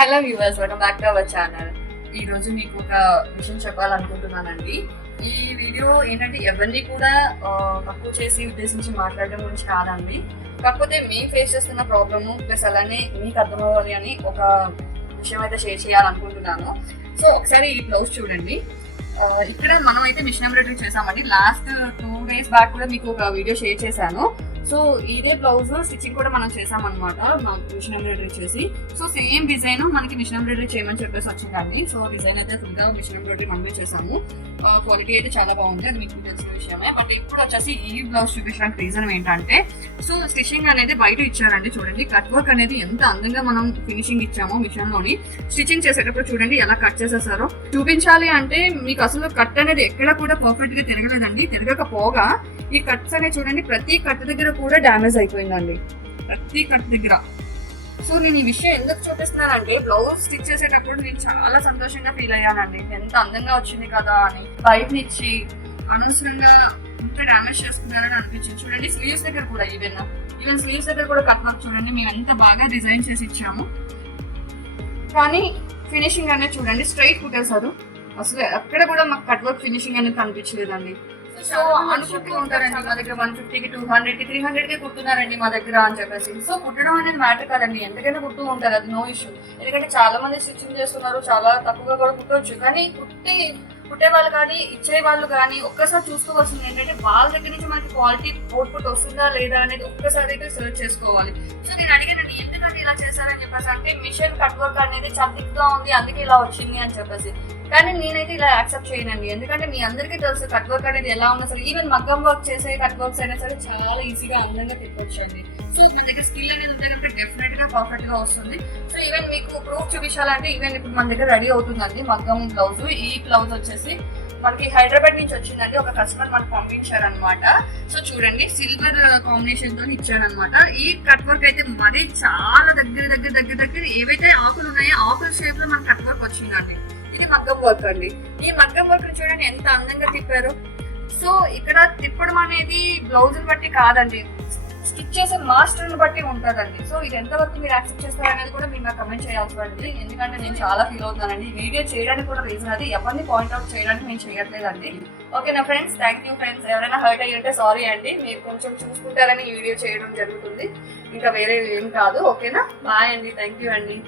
Hello viewers, welcome back to our channel. ఈ రోజు మీకు ఒక విషయం చెప్పాలనుకుంటున్నానండి. ఈ వీడియో ఏంటంటే ఎవరిని కూడా తక్కువ చేసి ఉద్దేశించి మాట్లాడడం గురించి కాదండి. కాకపోతే మేము ఫేస్ చేస్తున్న ప్రాబ్లము ప్లస్ అలానే మీకు అర్థం అవ్వాలి అని ఒక విషయం అయితే షేర్ చేయాలనుకుంటున్నాను. సో ఒకసారి ఈ బ్లౌజ్ చూడండి. ఇక్కడ మనం అయితే మిషన్ ఎంబ్రాయిడరీ చేసామండి. లాస్ట్ 2 days బ్యాక్ కూడా మీకు ఒక వీడియో షేర్ చేశాను. సో ఇదే బ్లౌజ్ స్టిచ్చింగ్ కూడా మనం చేసామన్నమాట మిషన్ ఎంబ్రాయిడరీ చేసి. సో సేమ్ డిజైన్ మనకి మిషన్ ఎంబ్రాయిడరీ చేయమని చెప్పేసి వచ్చిందండి. సో డిజైన్ అయితే ఫుల్గా మిషన్ ఎంబ్రాయిడరీ మనమే చేసాము. క్వాలిటీ అయితే చాలా బాగుంది, అది మీకు తెలిసిన విషయమే. బట్ ఇప్పుడు వచ్చేసి ఈ బ్లౌజ్ చూపించడానికి రీజన్ ఏంటంటే, సో స్టిచ్చింగ్ అనేది బయట ఇచ్చారండి. చూడండి కట్ వర్క్ అనేది ఎంత అందంగా మనం ఫినిషింగ్ ఇచ్చామో మిషన్ లోని. స్టిచ్చింగ్ చేసేటప్పుడు చూడండి ఎలా కట్ చేసేసారో. చూపించాలి అంటే మీకు అసలు కట్ అనేది ఎక్కడ కూడా పర్ఫెక్ట్ గా తిరగలేదండి. తిరగకపోగా ఈ కట్స్ అనేది చూడండి ప్రతి కట్ దగ్గర కూడా డ్యామేజ్ అయిపోయిందండి, ప్రతి కట్ దగ్గర. సో నేను ఈ విషయం ఎందుకు చూపిస్తున్నానంటే, బ్లౌజ్ స్టిచ్ చేసేటప్పుడు నేను చాలా సంతోషంగా ఫీల్ అయ్యానండి. ఎంత అందంగా వచ్చింది కదా అని. బయట నుంచి అనవసరంగా ఇంత డ్యామేజ్ చేసుకున్నారని అనిపించింది. చూడండి స్లీవ్స్ దగ్గర కూడా ఈవెన్ స్లీవ్స్ దగ్గర కూడా కట్ వర్క్ చూడండి మేము ఎంత బాగా డిజైన్ చేసి ఇచ్చాము. కానీ ఫినిషింగ్ అనేది చూడండి స్ట్రైట్ కుట్టేశారు. అసలు ఎక్కడ కూడా మాకు కట్ వర్క్ ఫినిషింగ్ అనేది కనిపించలేదండి. సో అనుకుంటూ ఉంటారండి మా దగ్గర 150కి 200కి 300కి కుట్టున్నారండి మా దగ్గర అని చెప్పేసి. సో కుట్టడం అనేది మ్యాటర్ కాదండి, ఎంతకైనా కుట్టూ ఉంటారు, అది నో ఇష్యూ. ఎందుకంటే చాలా మంది స్టిచ్చింగ్ చేస్తున్నారు, చాలా తక్కువగా కూడా కుట్టవచ్చు. కానీ కుట్టే వాళ్ళు కానీ ఇచ్చే వాళ్ళు కానీ ఒక్కసారి చూసుకోవాల్సింది ఏంటంటే, వాళ్ళ దగ్గర నుంచి మనకి క్వాలిటీ అవుట్పుట్ వస్తుందా లేదా అనేది ఒక్కసారి అయితే సెర్చ్ చేసుకోవాలి. సో నేను అడిగానండి ఎందుకంటే ఇలా చేశారని చెప్పేసి. అంటే మిషన్ కట్ వర్క్ అనేది చాలా థిక్ గా ఉంది అందుకే ఇలా వచ్చింది అని చెప్పేసి. కానీ నేనైతే ఇలా యాక్సెప్ట్ చేయనండి. ఎందుకంటే మీ అందరికీ తెలుసు కట్ వర్క్ అనేది ఎలా ఉన్నా సరే, ఈవెన్ మగ్గం వర్క్ చేసే కట్ వర్క్స్ అయినా సరే చాలా ఈజీగా అందంగా తిప్పొచ్చండి. సో మన దగ్గర స్కిల్ అనేది ఉంటే కనుక డెఫినెట్ గా పర్ఫెక్ట్ గా వస్తుంది. సో ఈవెన్ మీకు ప్రూఫ్ చూపించాలంటే ఈవెన్ ఇప్పుడు మన దగ్గర రెడీ అవుతుందండి మగ్గం బ్లౌజ్. ఈ బ్లౌజ్ వచ్చేసి మనకి హైదరాబాద్ నుంచి వచ్చిందండి, ఒక కస్టమర్ మనకు పంపించారనమాట. సో చూడండి సిల్వర్ కాంబినేషన్ తో ఇచ్చారనమాట. ఈ కట్ వర్క్ అయితే మరీ చాలా దగ్గర ఏవైతే ఆకులు ఉన్నాయో ఆకుల షేప్ లో మన కట్ వర్క్ వచ్చిందండి. ఇది మగ్గం వర్క్ అండి. ఈ మగ్గం వర్క్ చూడండి ఎంత అందంగా తిప్పారు. సో ఇక్కడ తిప్పడం అనేది బ్లౌజ్ బట్టి కాదండి, స్టిచ్ చేసే మాస్టర్ బట్టి ఉంటుందండి. సో ఇది ఎంతవరకు మీరు యాక్సెప్ట్ చేస్తారు అనేది కూడా మీరు నాకు కమెంట్ చేయాల్సి ఉంటుంది. ఎందుకంటే నేను చాలా ఫీల్ అవుతున్నానండి. ఈ వీడియో చేయడానికి కూడా రీజన్ అది, ఎవరిని పాయింట్అవుట్ చేయడానికి నేను చేయట్లేదండి. ఓకే నా ఫ్రెండ్స్, థ్యాంక్ యూ ఫ్రెండ్స్. ఎవరైనా హర్ట్ అయ్యి ఉంటే సారీ అండి. మీరు కొంచెం చూసుకుంటారని ఈ వీడియో చేయడం జరుగుతుంది, ఇంకా వేరే ఏం కాదు. ఓకేనా, బాయ్ అండి, థ్యాంక్ యూ అండి.